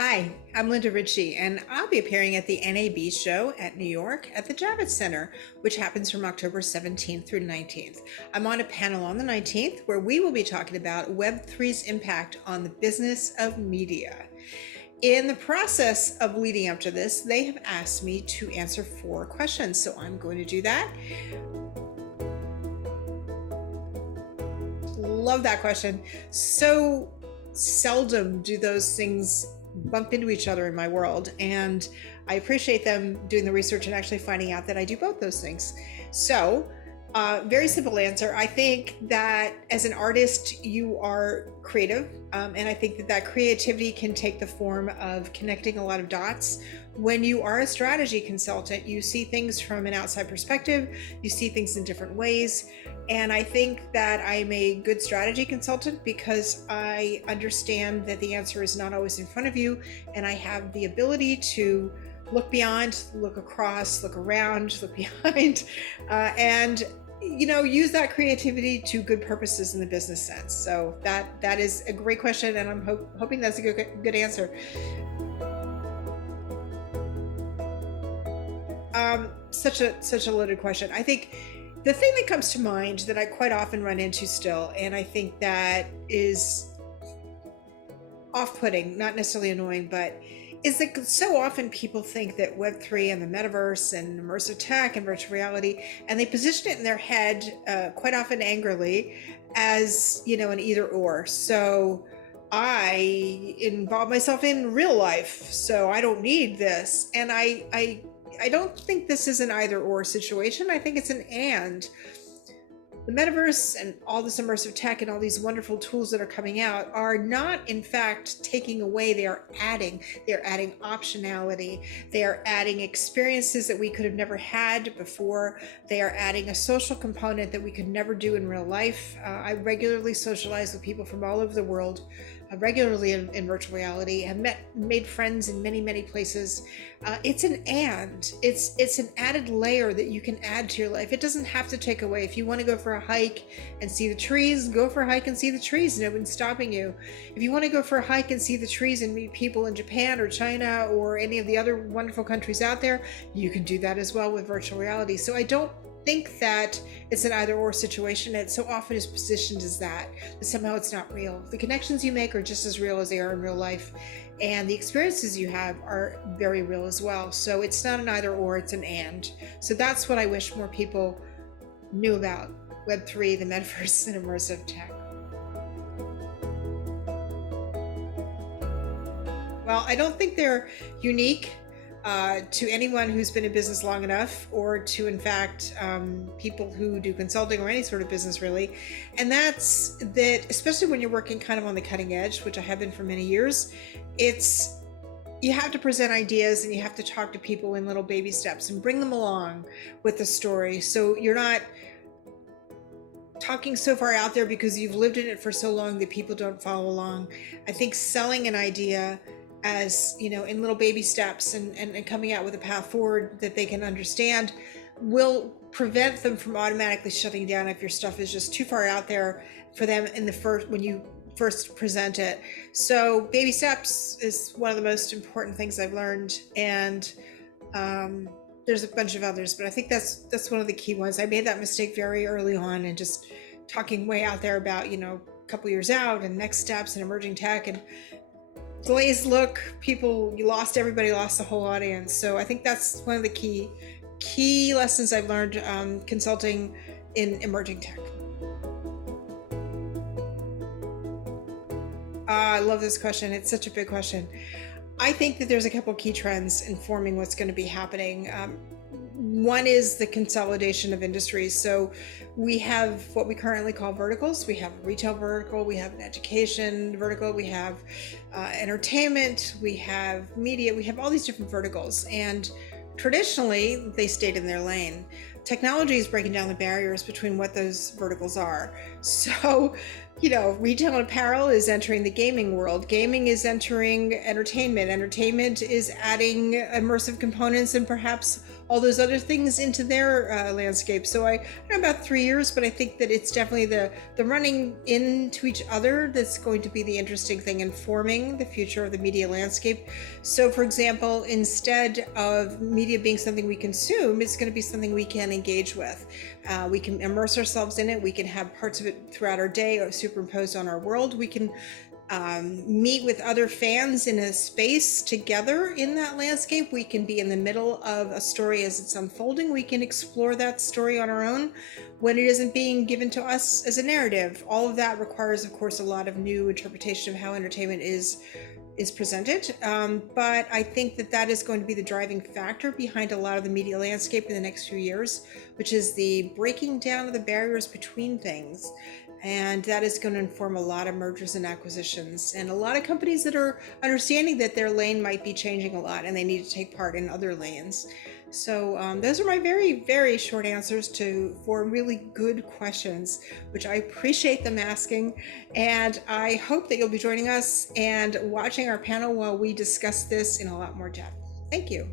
Hi, I'm Linda Ricci, and I'll be appearing at the NAB show at New York at the Javits Center, which happens from October 17th through 19th. I'm on a panel on the 19th where we will be talking about Web3's impact on the business of media. In the process of leading up to this, they have asked me to answer 4 questions, so I'm going to do that. Love that question. So seldom do those things bump into each other in my world, and I appreciate them doing the research and actually finding out that I do both those things. So very simple answer. I think that as an artist, you are creative, and I think that creativity can take the form of connecting a lot of dots. When you are a strategy consultant, you see things from an outside perspective, you see things in different ways, and I think that I'm a good strategy consultant because I understand that the answer is not always in front of you, and I have the ability to look beyond, look across, look around, look behind, and use that creativity to good purposes in the business sense. So that is a great question, and I'm hoping that's a good answer. Such a loaded question. I think the thing that comes to mind that I quite often run into still, and I think that is off-putting, not necessarily annoying, but is that so often people think that Web3 and the metaverse and immersive tech and virtual reality, and they position it in their head quite often angrily as, an either or. So I involve myself in real life, so I don't need this. And I don't think this is an either or situation. I think it's an and. The metaverse and all this immersive tech and all these wonderful tools that are coming out are not, in fact, taking away. They are adding optionality. They are adding experiences that we could have never had before. They are adding a social component that we could never do in real life. I regularly socialize with people from all over the world, regularly in virtual reality, have made friends in many places. It's an and. It's an added layer that you can add to your life. It doesn't have to take away. If you want to go for a hike and see the trees, go for a hike and see the trees. No one's stopping you. If you want to go for a hike and see the trees and meet people in Japan or China or any of the other wonderful countries out there, you can do that as well with virtual reality. So I don't think that it's an either or situation. It so often is positioned as that somehow it's not real. The connections you make are just as real as they are in real life, and the experiences you have are very real as well. So it's not an either or, it's an and. So that's what I wish more people knew about Web3, the metaverse, and immersive tech. Well, I don't think they're unique to anyone who's been in business long enough, or to, in fact, people who do consulting or any sort of business really. And that's that, especially when you're working kind of on the cutting edge, which I have been for many years, you have to present ideas and you have to talk to people in little baby steps and bring them along with the story. So you're not talking so far out there because you've lived in it for so long that people don't follow along. I think selling an idea as in little baby steps and coming out with a path forward that they can understand will prevent them from automatically shutting down if your stuff is just too far out there for them when you first present it. So baby steps is one of the most important things I've learned, and there's a bunch of others, but I think that's one of the key ones. I made that mistake very early on and just talking way out there about a couple years out and next steps and emerging tech, and glazed look, everybody lost the whole audience. So I think that's one of the key lessons I've learned consulting in emerging tech. I love this question. It's such a big question. I think that there's a couple key trends informing what's going to be happening. One is the consolidation of industries. So we have what we currently call verticals. We have a retail vertical, we have an education vertical, we have entertainment, we have media, we have all these different verticals. And traditionally, they stayed in their lane. Technology is breaking down the barriers between what those verticals are. So, retail and apparel is entering the gaming world. Gaming is entering entertainment. Entertainment is adding immersive components and perhaps all those other things into their landscape. So I don't know about 3 years, but I think that it's definitely the running into each other that's going to be the interesting thing in forming the future of the media landscape. So for example, instead of media being something we consume, it's going to be something we can engage with. We can immerse ourselves in it. We can have parts of it throughout our day or superimposed on our world. We can meet with other fans in a space together in that landscape. We can be in the middle of a story as it's unfolding. We can explore that story on our own when it isn't being given to us as a narrative. All of that requires, of course, a lot of new interpretation of how entertainment is presented. But I think that that is going to be the driving factor behind a lot of the media landscape in the next few years, which is the breaking down of the barriers between things. And that is going to inform a lot of mergers and acquisitions and a lot of companies that are understanding that their lane might be changing a lot and they need to take part in other lanes. So those are my very, very short answers to 4 really good questions, which I appreciate them asking. And I hope that you'll be joining us and watching our panel while we discuss this in a lot more depth. Thank you.